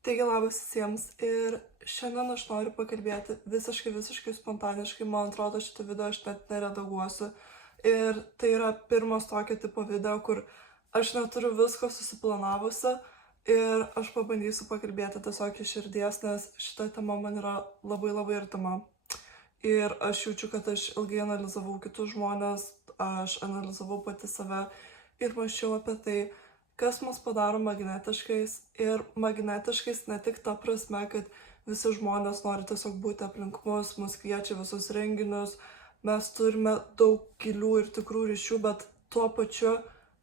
Taigi labas visiems ir šiandien aš noriu pakalbėti visiškai spontaniškai, man atrodo šitą video aš net neredaguosiu ir tai yra pirmas tokio tipo video, kur aš neturiu visko susiplanavusi ir aš pabandysiu pakalbėti tiesiog iš širdies, nes šita tema man yra labai artima ir aš jaučiu, kad aš ilgai analizavau kitus žmones, aš analizavau pati save ir mąsčiau apie tai, kas mus padaro magnetiškais ir magnetiškais ne tik ta prasme, kad visi žmonės nori tiesiog būti aplink mus kviečia visus renginius, mes turime daug gilių ir tikrų ryšių, bet tuo pačiu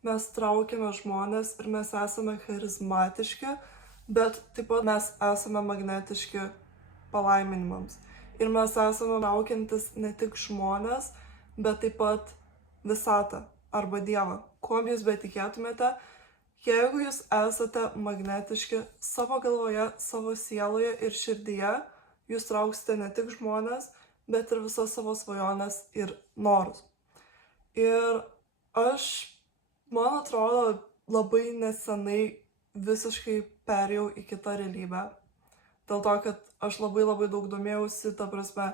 mes traukiame žmonės ir mes esame charizmatiški, bet taip pat mes esame magnetiški palaiminimams. Ir mes esame traukiantis ne tik žmonės, bet taip pat visatą arba Dievą. Kuom jūs betikėtumėte, jeigu jūs esate magnetiški savo galvoje, savo sieloje ir širdyje, jūs trauksite ne tik žmonės, bet ir visas savo svajones ir norus. Ir aš, man atrodo, labai nesenai visiškai perėjau į kitą realybę. Dėl to, kad aš labai daug domėjausi, ta prasme,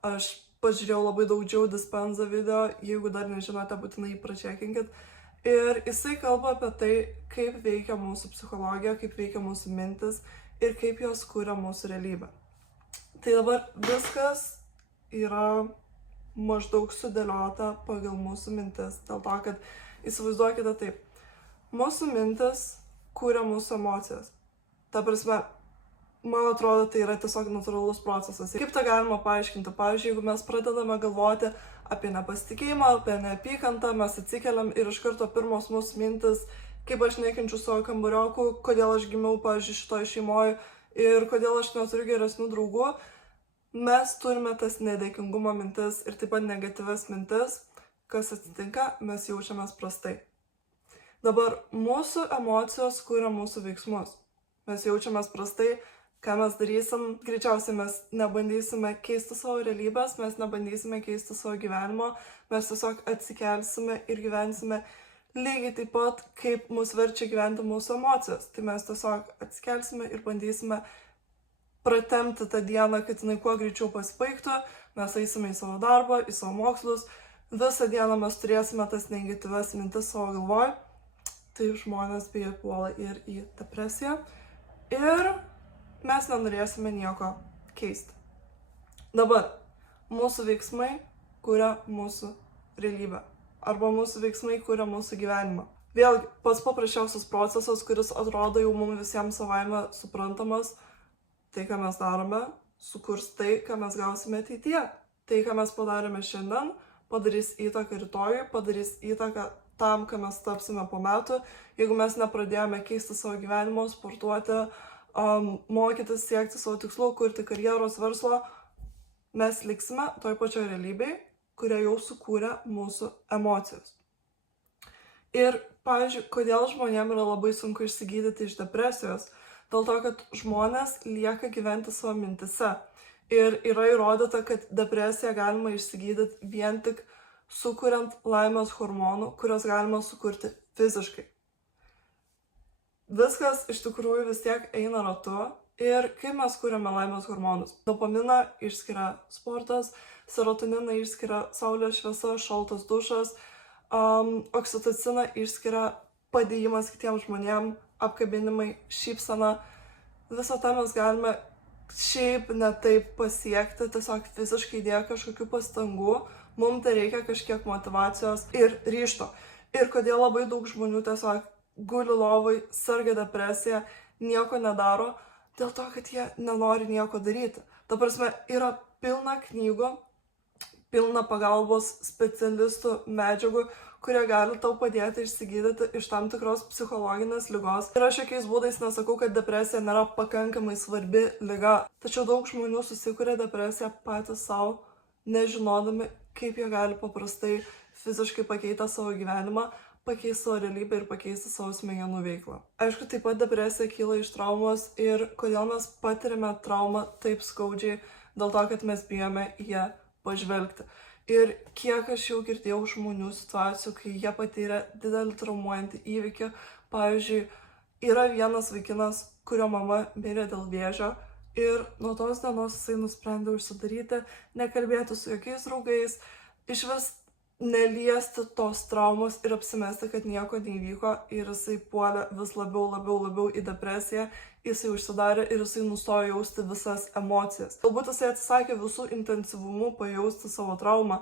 aš pažiūrėjau labai daug Joe Dispenza video, jeigu dar nežinote, būtinai jį pračekinkit. Ir jisai kalba apie tai, kaip veikia mūsų psichologija, kaip veikia mūsų mintis ir kaip jos kuria mūsų realybę. Tai dabar viskas yra maždaug sudėliota pagal mūsų mintis. Dėl to, kad įsivaizduokite taip, mūsų mintis kuria mūsų emocijas. Ta prasme, man atrodo, tai yra tiesiog natūralus procesas. Kaip tą galima paaiškinti? Pavyzdžiui, jeigu mes pradedame galvoti apie nepasitikėjimą, apie neapykantą, mes atsikeliam ir iš karto pirmos mūsų mintis, kaip aš nekenčiu savo kambariokų, kodėl aš gimiau, pavyzdžiui, šitoj šeimoje ir kodėl aš neturiu geresnių draugų, mes turime tas nedėkingumo mintis ir taip pat negatyvias mintis. Kas atsitinka, mes jaučiamės prastai. Dabar mūsų emocijos kuria mūsų veiksmus. Mes jaučiamės prastai. Ką mes darysim? Greičiausiai mes nebandysime keisti savo realybės, mes nebandysime keisti savo gyvenimo, mes tiesiog atsikelsime ir gyvensime lygiai taip pat, kaip mus verčia gyventi mūsų emocijos. Tai mes tiesiog atsikelsime ir bandysime pratempti tą dieną, kad jinai kuo greičiau pasibaigtų, mes eisime į savo darbą, į savo mokslus, visą dieną mes turėsime tas negatyvias mintis savo galvoj, tai žmonės beje puola ir į depresiją. Ir mes nenorėsime nieko keisti. Dabar mūsų veiksmai kuria mūsų realybę. Arba mūsų veiksmai kuria mūsų gyvenimą. Vėlgi, pats paprasčiausias procesas, kuris atrodo jau mums visiems savaime suprantamas, tai, ką mes darome, sukurs tai, ką mes gausime ateityje. Tai, ką mes padarėme šiandien, padarys įtaką rytojui, padarys įtaką tam, ką mes tapsime po metų. Jeigu mes nepradėjome keisti savo gyvenimo, sportuoti, mokytis, siekti savo tikslų, kurti karjeros verslo, mes liksime toj pačioj realybėj, kurią jau sukūrė mūsų emocijos. Ir, pavyzdžiui, kodėl žmonėms yra labai sunku išsigydyti iš depresijos? Dėl to, kad žmonės lieka gyventi savo mintise. Ir yra įrodyta, kad depresiją galima išsigydyti vien tik sukuriant laimės hormonų, kurios galima sukurti fiziškai. Viskas iš tikrųjų vis tiek eina ratu ir kaip mes kuriame laimės hormonus. Dopaminą išskiria sportas, serotoniną išskiria saulės šviesa, šaltas dušas, oksitociną išskiria padėjimas kitiems žmonėms, apkabinimai, šypsena. Visą tą mes galime šiaip ne taip pasiekti, tiesiog fiziškai įdėję kažkokių pastangų, mums tai reikia kažkiek motyvacijos ir ryžto. Ir kodėl labai daug žmonių tiesiog guli lovai, serga depresija, nieko nedaro, dėl to, kad jie nenori nieko daryti. Ta prasme, yra pilna knygų, pilna pagalbos specialistų medžiagų, kurie gali tau padėti išsigydyti iš tam tikros psichologinės ligos. Ir aš jokiais būdais nesakau, kad depresija nėra pakankamai svarbi liga. Tačiau daug žmonių susikuria depresiją patys savo, nežinodami, kaip jie gali paprastai fiziškai pakeitę savo gyvenimą, pakeisti savo realybę ir pakeisti savo smegenų veiklą. Aišku, taip pat depresija kyla iš traumos ir kodėl mes patiriame traumą taip skaudžiai, dėl to, kad mes bijome į ją pažvelgti. Ir kiek aš jau girdėjau žmonių situacijų, kai jie patyrė didelį traumuojantį įvykį, pavyzdžiui, yra vienas vaikinas, kurio mama mirė dėl vėžio ir nuo tos dienos jisai nusprendė užsidaryti, nekalbėti su jokiais draugais, išvis neliesti tos traumos ir apsimesti, kad nieko neįvyko ir jisai puolė vis labiau į depresiją, jisai užsidarė ir jisai nustojo jausti visas emocijas. Galbūt jisai atsisakė visų intensyvumų pajausti savo traumą,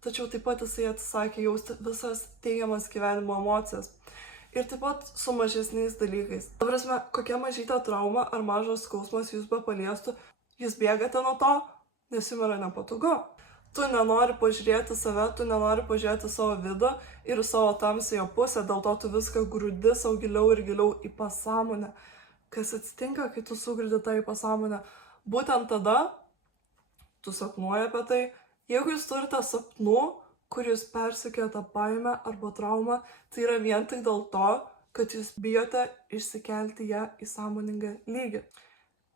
tačiau taip pat jisai atsisakė jausti visas teigiamas gyvenimo emocijas. Ir taip pat su mažesniais dalykais. Ta prasme, kokia mažytė trauma ar mažas skausmas jūs be paliestų, jūs bėgate nuo to, nes jums yra nepatogu. Tu nenori pažiūrėti save, tu nenori pažiūrėti savo vidų ir savo tamsąją pusę, dėl to tu viską grūdi savo giliau ir giliau į pasąmonę. Kas atsitinka, kai tu sugrūdi tą į pasąmonę? Būtent tada tu sapnuoji apie tai. Jeigu jūs turite sapnų, kur jūs persikėjate baimę arba traumą, tai yra vien tik dėl to, kad jūs bijote išsikelti ją į sąmoningą lygį.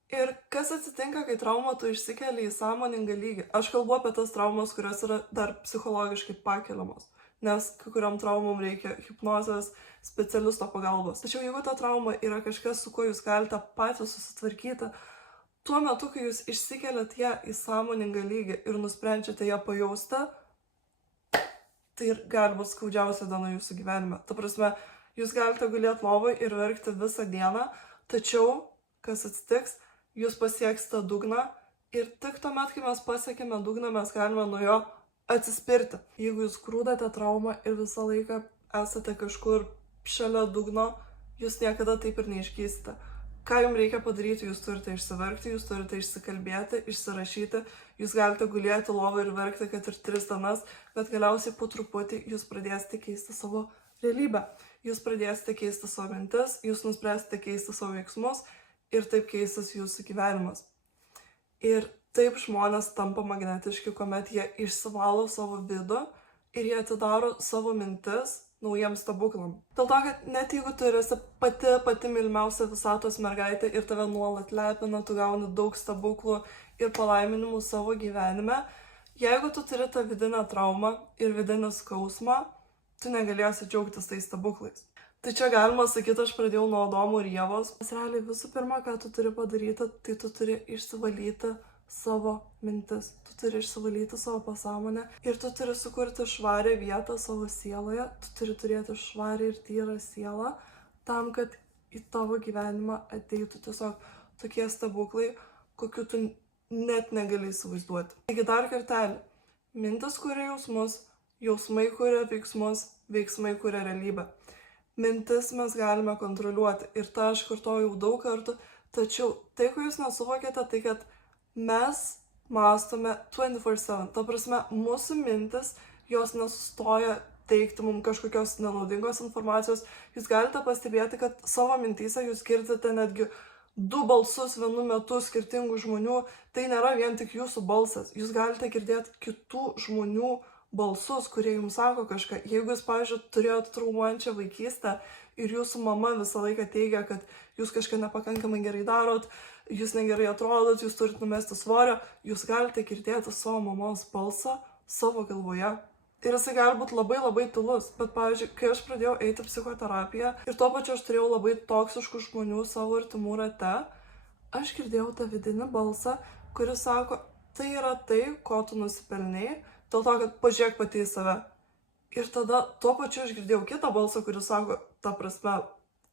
Ir kas atsitinka, kai traumą tu išsikeli į sąmoningą lygį? Aš kalbu apie tas traumas, kurios yra dar psichologiškai pakeliamos, nes kai kuriam traumom reikia hipnozės specialisto pagalbos. Tačiau jeigu ta trauma yra kažkas, su kuo jūs galite patys susitvarkyti, tuo metu, kai jūs išsikeliat ją į sąmoningą lygį ir nusprendžiate ją pajausti, tai ir gali būti skaudžiausia diena jūsų gyvenime. Ta prasme, jūs galite gulėti lovoje ir verkti visą dieną, tačiau, kas atsitiks, jūs pasieksite dugną ir tik tuomet, kai mes pasiekime dugną, mes galime nuo jo atsispirti. Jeigu jūs grūdate traumą ir visą laiką esate kažkur šalia dugno, jūs niekada taip ir neišgysite. Ką jums reikia padaryti? Jūs turite išsiverkti, jūs turite išsikalbėti, išsirašyti, jūs galite gulėti lovą ir verkti, kad ir 3 dienas, bet galiausiai po truputį jūs pradėsite keisti savo realybę. Jūs pradėsite keisti savo mintis, jūs nuspręsite keisti savo veiksmus, ir taip keistas jūsų gyvenimas. Ir taip žmonės tampa magnetiški, kuomet jie išsivalo savo vidų ir jie atidaro savo mintis naujiems stebuklam. Dėl to, kad net jeigu tu esi pati mylimiausia visatos mergaitė ir tave nuolat lepina, tu gauni daug stebuklų ir palaiminimų savo gyvenime, jeigu tu turi tą vidinę traumą ir vidinį skausmą, tu negalėsi džiaugtis tais stebuklais. Tai čia galima sakyti, aš pradėjau nuo Adomo ir Ievos. Realiai visų pirma, ką tu turi padaryti, tai tu turi išsivalyti savo mintis. Tu turi išsivalyti savo pasąmonę ir tu turi sukurti švarę vietą savo sieloje. Tu turi turėti švarę ir tyrą sielą tam, kad į tavo gyvenimą ateitų tiesiog tokie stebuklai, kokių tu net negali įsivaizduoti. Taigi dar kartelį, mintis kuria jausmus, jausmai kuria veiksmus, veiksmai kuria realybę. Mintis mes galime kontroliuoti ir tą aš kartojau daug kartų, tačiau tai, ko jūs nesuvokėte, tai kad mes mąstome 24/7. Ta prasme, mūsų mintis, jos nesustoja teikti mums kažkokios nenaudingos informacijos. Jūs galite pastebėti, kad savo mintyse jūs girdite netgi 2 balsus vienu metu skirtingų žmonių. Tai nėra vien tik jūsų balsas. Jūs galite girdėti kitų žmonių balsus, kurie jums sako kažką. Jeigu jūs, pavyzdžiui, turėjote traumuojančią vaikystę ir jūsų mama visą laiką teigia, kad jūs kažką nepakankamai gerai darot, jūs negerai atrodot, jūs turite numesti svorio, jūs galite girdėti savo mamos balsą savo galvoje. Ir jisai gali būti labai tylus. Bet, pavyzdžiui, kai aš pradėjau eiti psichoterapiją ir tuo pačiu aš turėjau labai toksiškų žmonių savo artimų rate, aš girdėjau tą vidinį balsą, kuris sako, tai yra tai, ko tu nusipelnei, dėl to, kad pažiūrėk pati į save. Ir tada tuo pačiu aš girdėjau kitą balsą, kuris sako, ta prasme,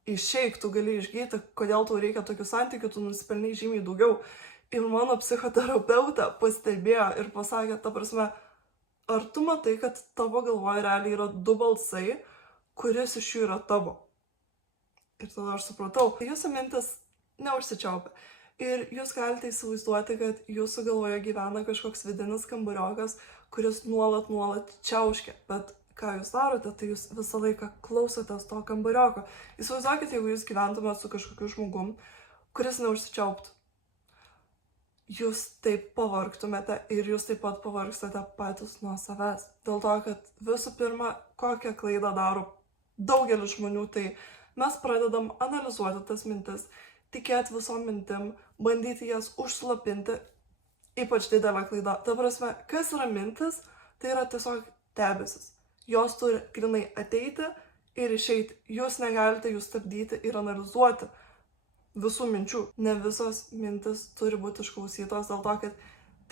išeik, tu gali išgyti, kodėl tau reikia tokių santykių, tu nusipelnei žymiai daugiau. Ir mano psichoterapeutė pastebėjo ir pasakė, ta prasme, ar tu matai, kad tavo galvoje realiai yra 2 balsai, kuris iš jų yra tavo. Ir tada aš supratau, jūsų mintis neužsičiaupia. Ir jūs galite įsivaizduoti, kad jūsų galvoje gyvena kažkoks vidinis kambariokas, kuris nuolat čiauškia. Bet ką jūs darote, tai jūs visą laiką klausotės to kambarioko. Įsivaizduokit, jeigu jūs gyventumėte su kažkokiu žmogum, kuris neužsičiauptų. Jūs taip pavargtumėte ir jūs taip pat pavargstate patys nuo savęs. Dėl to, kad visų pirma, kokią klaidą daro daugelis žmonių, tai mes pradedam analizuoti tas mintis, tikėti visom mintim, bandyti jas užslapinti, ypač didelė klaida. Ta prasme, kas yra mintis, tai yra tiesiog debesis. Jos turi grinai ateiti ir išeiti. Jūs negalite jų stabdyti ir analizuoti visų minčių. Ne visos mintis turi būti išklausytos, dėl to, kad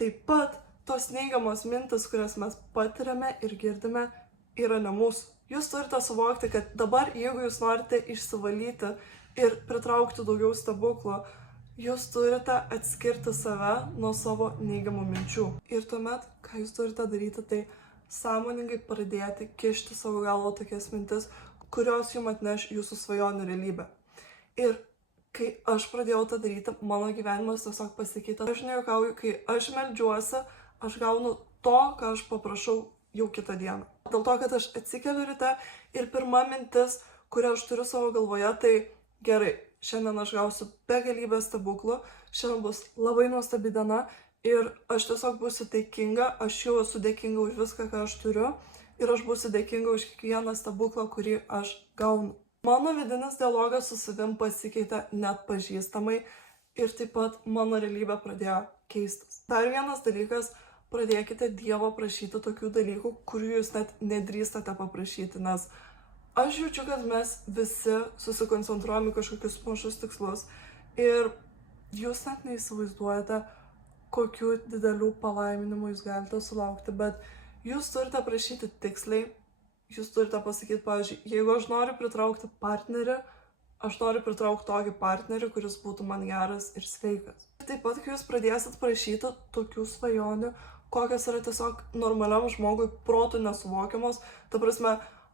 taip pat tos neigiamos mintis, kurias mes patiriame ir girdime, yra ne mūsų. Jūs turite suvokti, kad dabar, jeigu jūs norite išsivalyti ir pritraukti daugiau stebuklų, jūs turite atskirti save nuo savo neigiamų minčių. Ir tuomet, ką jūs turite daryti, tai sąmoningai pradėti kišti savo galvą tokias mintis, kurios jums atneš jūsų svajonių realybę. Ir kai aš pradėjau tą daryti, mano gyvenimas tiesiog pasikeitė. Aš nejuokauju, kai aš meldžiuosi, aš gaunu to, ką aš paprašau jau kitą dieną. Dėl to, kad aš atsikeliu ryte ir pirma mintis, kurią aš turiu savo galvoje, tai gerai, šiandien aš gausiu begalybę stebuklų, šiandien bus labai nuostabi diena ir aš tiesiog būsiu dėkinga, aš jau esu dėkinga už viską, ką aš turiu ir aš būsiu dėkinga už kiekvieną stebuklą, kurį aš gaunu. Mano vidinis dialogas su savim pasikeitė net pažįstamai ir taip pat mano realybė pradėjo keistis. Dar vienas dalykas, pradėkite Dievo prašyti tokių dalykų, kurių jūs net nedrįstate paprašyti, nes aš jaučiu, kad mes visi susikoncentruojame į kažkokius mažus tikslus ir jūs net neįsivaizduojate, kokių didelių palaiminimų jūs galite sulaukti, bet jūs turite prašyti tiksliai, jūs turite pasakyti, pavyzdžiui, jeigu aš noriu pritraukti partnerį, aš noriu pritraukti tokį partnerį, kuris būtų man geras ir sveikas. Taip pat, kai jūs pradėsit prašyti tokių svajonių, kokios yra tiesiog normaliam žmogui protų nesuvokiamos, ta prasme,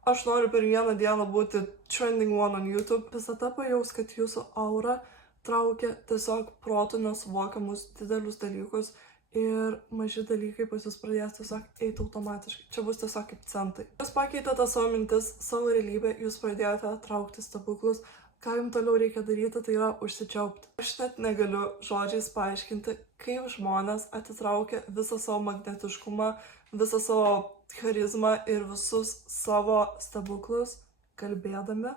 aš noriu per vieną dieną būti trending one on YouTube, visada pajaus, kad jūsų aura traukia tiesiog protų nesuvokiamus didelius dalykus ir maži dalykai pas jūs pradės tiesiog eiti automatiškai. Čia bus tiesiog kaip centai. Jūs pakeitėte savo mintis, savo realybę, jūs pradėjote traukti stebuklus. Ką jums toliau reikia daryti, tai yra užsičiaupti. Aš net negaliu žodžiais paaiškinti, kaip žmonės atitraukia visą savo magnetiškumą, visą savo charizmą ir visus savo stebuklus kalbėdami,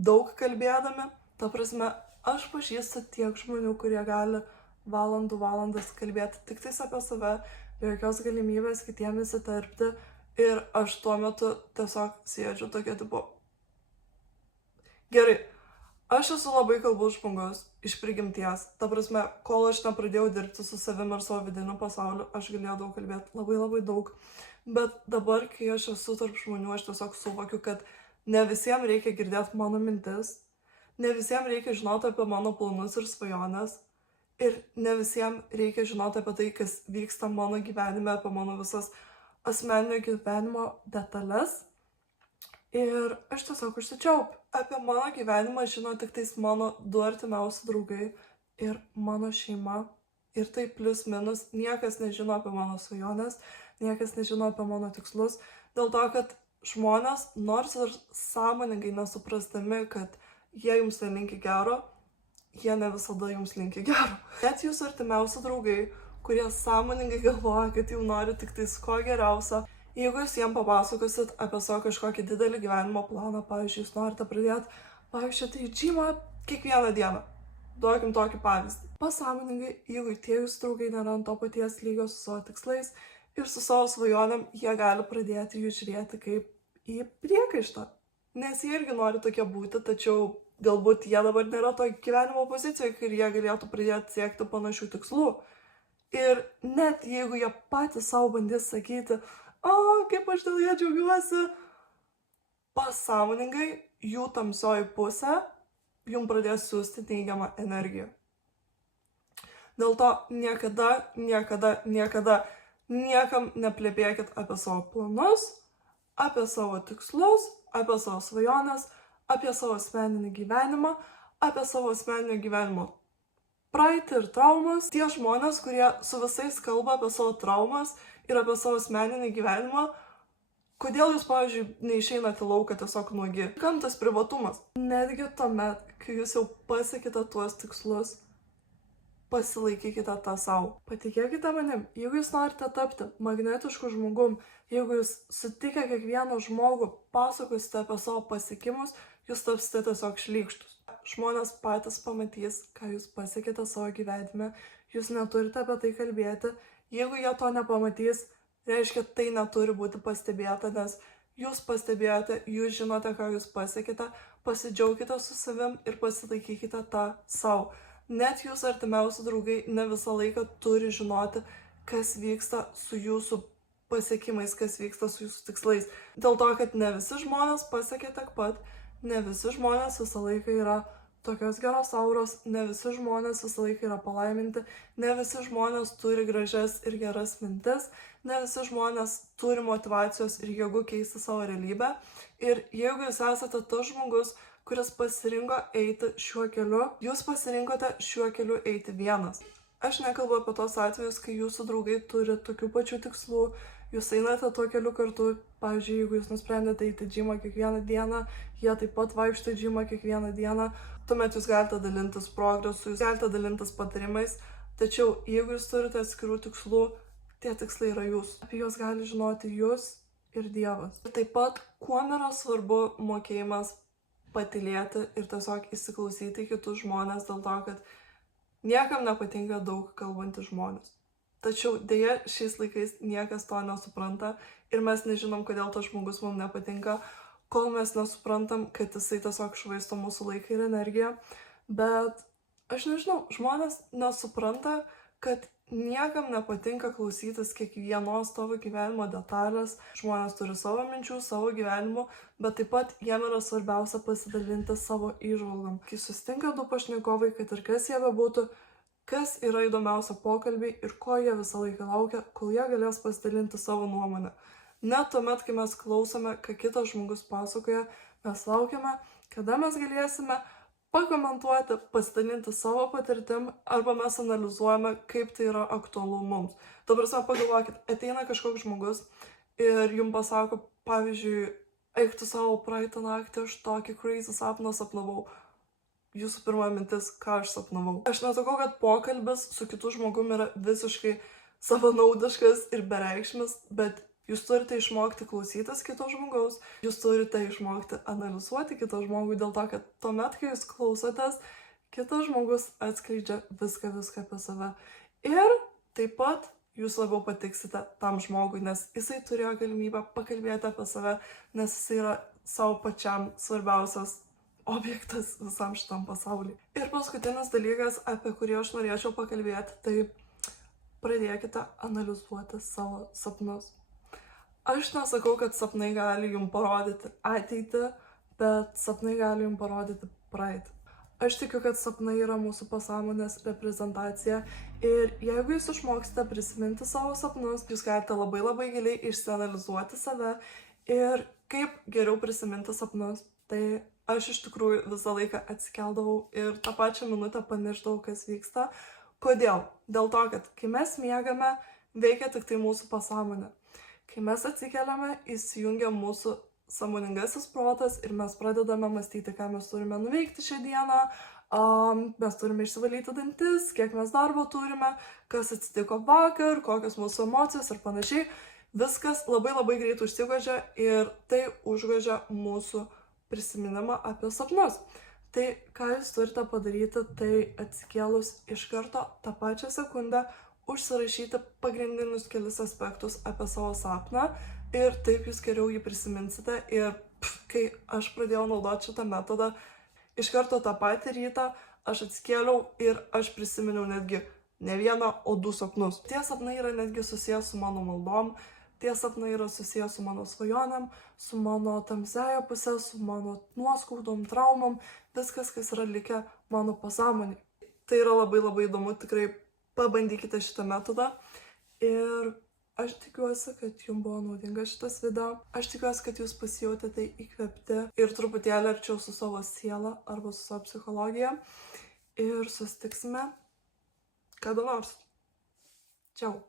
daug kalbėdami. Ta prasme, aš pažįstu tiek žmonių, kurie gali valandas kalbėti tik tais apie save, be jokios galimybės kitiems įsiterpti ir aš tuo metu tiesiog sėdžiu tokia tipo. Gerai, aš esu labai kalbus žmogus iš prigimties. Ta prasme, kol aš nepradėjau dirbti su savimi ir savo vidiniu pasauliu, aš galėjau kalbėti labai daug. Bet dabar, kai aš esu tarp žmonių, aš tiesiog suvokiu, kad ne visiems reikia girdėti mano mintis, ne visiems reikia žinoti apie mano planus ir svajones, ir ne visiems reikia žinoti apie tai, kas vyksta mano gyvenime, apie mano visas asmeninio gyvenimo detalės. Ir aš tiesiog užsičiaupiu. Apie mano gyvenimą žino tik tais mano 2 artimiausi draugai ir mano šeima. Ir tai plius minus, niekas nežino apie mano svajones, niekas nežino apie mano tikslus. Dėl to, kad žmonės, nors ir sąmoningai nesuprasdami, kad jie jums nelinki gero, jie ne visada jums linki gero. Net jūsų artimiausi draugai, kurie sąmoningai galvoja, kad jau nori tik tais ko geriausio, jeigu jūs jiems papasakosit apie savo kažkokį didelį gyvenimo planą, pavyzdžiui, jūs norite pradėti vaikščioti į džimą kiekvieną dieną. Duokim tokį pavyzdį. Pasąmoningai, jeigu tie jūsų draugai nėra ant to paties lygio su savo tikslais ir su savo svajonėm, jie gali pradėti jų žiūrėti kaip į priekaištą. Nes jie irgi nori tokie būti, tačiau galbūt jie dabar nėra to gyvenimo pozicijoje, kur jie galėtų pradėti siekti panašių tikslų. Ir net jeigu jie patys savo bandys sakyti, kaip aš dėl jie džiaugiuosi, pasąmoningai jų tamsioji pusė jums pradės siųsti neigiamą energiją. Dėl to niekada niekam neplepėkit apie savo planus, apie savo tikslus, apie savo svajones, apie savo asmeninį gyvenimą, apie savo asmeninio gyvenimo praeitį ir traumas. Tie žmonės, kurie su visais kalba apie savo traumas ir apie savo asmeninį gyvenimą, kodėl jūs, pavyzdžiui, neišeinate lauką tiesiog nuogi? Kam tas privatumas? Netgi tuomet, kai jūs jau pasiekite tuos tikslus, pasilaikykite tą savo. Patikėkite manim, jeigu jūs norite tapti magnetišku žmogum, jeigu jūs sutikę kiekvieną žmogų pasakosite apie savo pasiekimus, jūs tapsite tiesiog šlykštus. Žmonės patys pamatys, ką jūs pasiekite savo gyvenime, jūs neturite apie tai kalbėti. Jeigu jie to nepamatys, reiškia, tai neturi būti pastebėta, nes jūs pastebėjote, jūs žinote, ką jūs pasiekite, pasidžiaukite su savim ir pasilaikykite tą savo. Net jūsų artimiausi draugai ne visą laiką turi žinoti, kas vyksta su jūsų pasiekimais, kas vyksta su jūsų tikslais. Dėl to, kad ne visi žmonės pasiekia tiek pat, ne visi žmonės visą laiką yra tokios geros auros, ne visi žmonės visą laiką yra palaiminti, ne visi žmonės turi gražias ir geras mintis, ne visi žmonės turi motyvacijos ir jėgų keisti savo realybę. Ir jeigu jūs esate tas žmogus, kuris pasirinko eiti šiuo keliu, jūs pasirinkote šiuo keliu eiti vienas. Aš nekalbu apie tos atvejus, kai jūsų draugai turi tokių pačių tikslų, jūs einate tuo keliu kartu, pavyzdžiui, jeigu jūs nusprendėte eiti į džimą kiekvieną dieną, jie taip pat vaikšto į džimą kiekvieną dieną, tuomet jūs galite dalintis progresu, jūs galite dalintis patarimais, tačiau jeigu jūs turite atskirų tikslų, tie tikslai yra jūs. Apie juos gali žinoti jūs ir Dievas. Ir taip pat, kuom yra svarbu mokėjimas patylėti ir tiesiog įsiklausyti kitus žmonės dėl to, kad niekam nepatinka daug kalbantys žmonės. Tačiau dėja šiais laikais niekas to nesupranta ir mes nežinom, kodėl tas žmogus mums nepatinka, kol mes nesuprantam, kad jisai tiesiog švaisto mūsų laiką ir energiją. Bet aš nežinau, žmonės nesupranta, kad niekam nepatinka klausytis kiekvienos tavo gyvenimo detalės. Žmonės turi savo minčių, savo gyvenimų, bet taip pat jiem yra svarbiausia pasidalinti savo įžvalgom. Kai susitinka du pašnekovai, kad ir kas jie bebūtų, kas yra įdomiausia pokalbiai ir ko jie visą laiką laukia, kol jie galės pasidalinti savo nuomonę. Net tuomet, kai mes klausome, ką kitas žmogus pasakoja, mes laukiame, kada mes galėsime pakomentuoti, pasidalinti savo patirtim, arba mes analizuojame, kaip tai yra aktualu mums. Dabar pagalvokit, ateina kažkoks žmogus ir jums pasako, pavyzdžiui, eik tu savo praeitą naktį, aš tokį crazy sapną sapnavau. Jūsų pirma mintis, ką aš sapnavau. Aš nesakau, kad pokalbis su kitu žmogumi yra visiškai savanaudiškas ir bereikšmis, bet jūs turite išmokti klausytis kito žmogaus, jūs turite išmokti analizuoti kitą žmogų dėl to, kad tuomet, kai jūs klausotės, kitas žmogus atskleidžia viską apie save. Ir taip pat jūs labiau patiksite tam žmogui, nes jisai turėjo galimybę pakalbėti apie save, nes jisai yra savo pačiam svarbiausias objektas visam šitam pasauliui. Ir paskutinis dalykas, apie kurį aš norėčiau pakalbėti, tai pradėkite analizuoti savo sapnus. Aš nesakau, kad sapnai gali jums parodyti ateitį, bet sapnai gali jums parodyti praeitį. Aš tikiu, kad sapnai yra mūsų pasąmonės reprezentacija ir jeigu jūs išmoksite prisiminti savo sapnus, jūs galite labai giliai išsianalizuoti save ir kaip geriau prisiminti sapnus. Tai aš iš tikrųjų visą laiką atsikeldavau ir tą pačią minutę pamiršdavau, kas vyksta. Kodėl? Dėl to, kad kai mes miegame, veikia tik tai mūsų pasąmonė. Kai mes atsikeliame, įsijungia mūsų sąmoningasis protas ir mes pradedame mąstyti, ką mes turime nuveikti šią dieną, mes turime išsivalyti dantis, kiek mes darbo turime, kas atsitiko vakar, kokios mūsų emocijos ir panašiai. Viskas labai greit užsigožia ir tai užgožia mūsų prisiminimą apie sapnus. Tai ką jūs turite padaryti, tai atsikėlus iš karto tą pačią sekundę užsirašyti pagrindinius kelis aspektus apie savo sapną ir taip jūs geriau jį prisiminsite. Ir kai aš pradėjau naudoti šitą metodą, iš karto tą patį rytą aš atsikėliau ir aš prisiminiau netgi ne vieną, o 2 sapnus. Tie sapnai yra netgi susijęs su mano maldom, tie sapnai yra susijęs su mano svajonėm, su mano tamsiaja pusė, su mano nuoskaudom, traumom, viskas, kas yra likę mano pasąmonėj. Tai yra labai įdomu, tikrai pabandykite šitą metodą ir aš tikiuosi, kad jums buvo naudingas šitas video. Aš tikiuosi, kad jūs pasijautėte įkvėpti ir truputėlį arčiau su savo siela arba su savo psichologija ir susitiksime kada nors. Čiau.